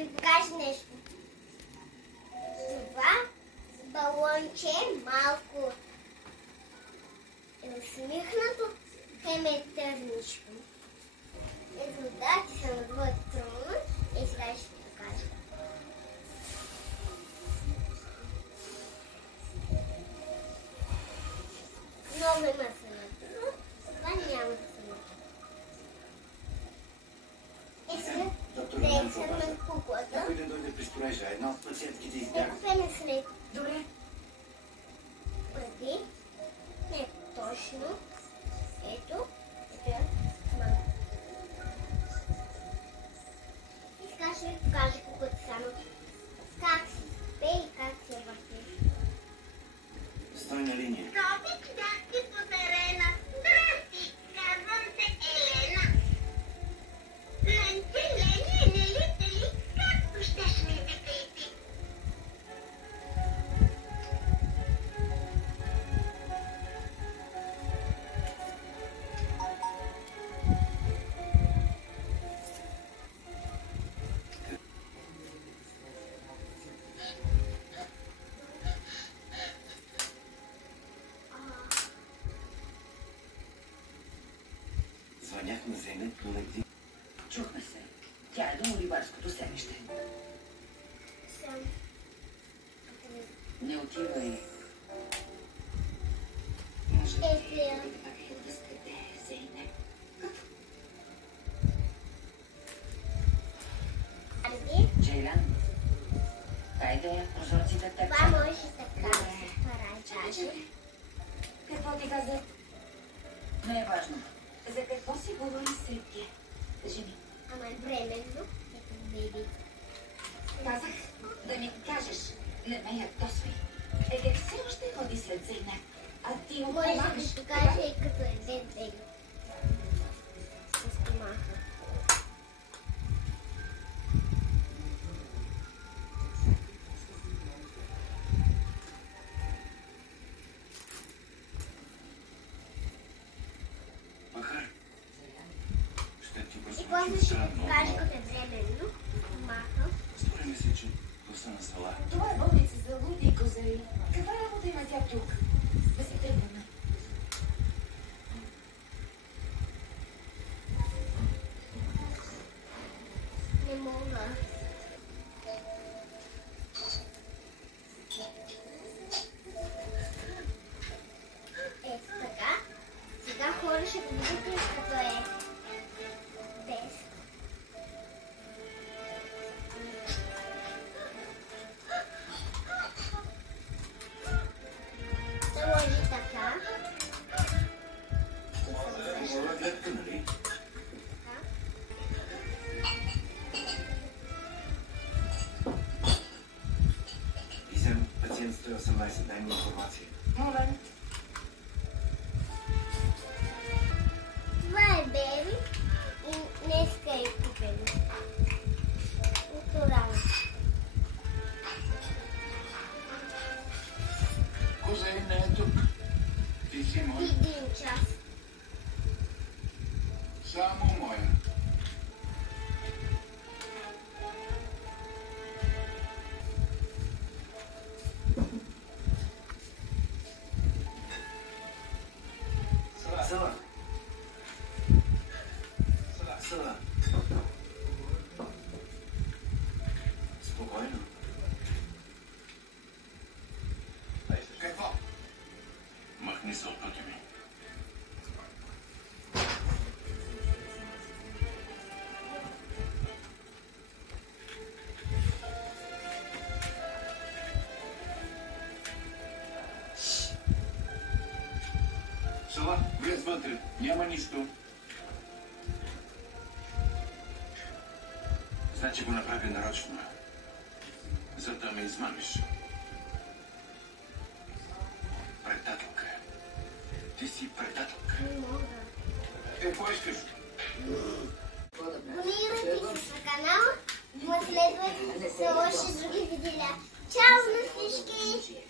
ви покажа нещо. Това балонче малко е усмихнато, хем е търничко. Ето да, ти съм отвъд трудно и сега ще ви покажа. Много има сънато, това няма да се натру. Искам да изсърмам куклата. Някой да дойде при строежа, една от пациентките избяга. Ето пене след. Добре. Преди. Не точно. Ето. Ето. Малко. И сега ще ви покажа куклата само. Как се спе и как се върти. Стой на линия. Добик, да ти подарена. Здрасти, казвам се Елена. Ленте, Лени, нелите ли, както щеш ми викайте. Звънях на Зенет, но не ти. Чухме се. Тя е до рибарското селище. Съм. Не отивай. Ето. Да скъде, Зейнеп. Арди. Джейлан. Хайде, прозорците така. Това може така да се паражаже. Какво ти каза? Не е важно. За какво си говори Светия? Кажи ми. Ама е временно. Ето беби. Казах да ми кажеш. Не ме ядосвай. Как все още ходи след Зейнеп. А ти Може да помагаш. ти покажа и като е беби. С комаха. Махар. Ще ти И прозвучи после ще ти странно, покажа но като е временно. Комаха. стори ми се, че гласа на села. Това е болница за луди и козари. Каква работа има тя тук? Да се тръгваме. Не мога. Ето така. Сега хора ще го видите като е без. Заложи така. И се Това гледка, нали? така. Изем пациент 118, дай ми информация. Момент. Това е беби и днеска е купено. От рано. Козей не е тук. Ти си мой. Един час. Само моя. Села. Села. Спокойно. Какво? Махни се от пътя ми. Села, влез вътре. Няма нищо. Значи го направи нарочно. За да ме измамиш. Предателка. Ти си предателка. Не мога. Какво искаш? Абонирайте се на канала, последвайте за още други видеа. Чао на всички!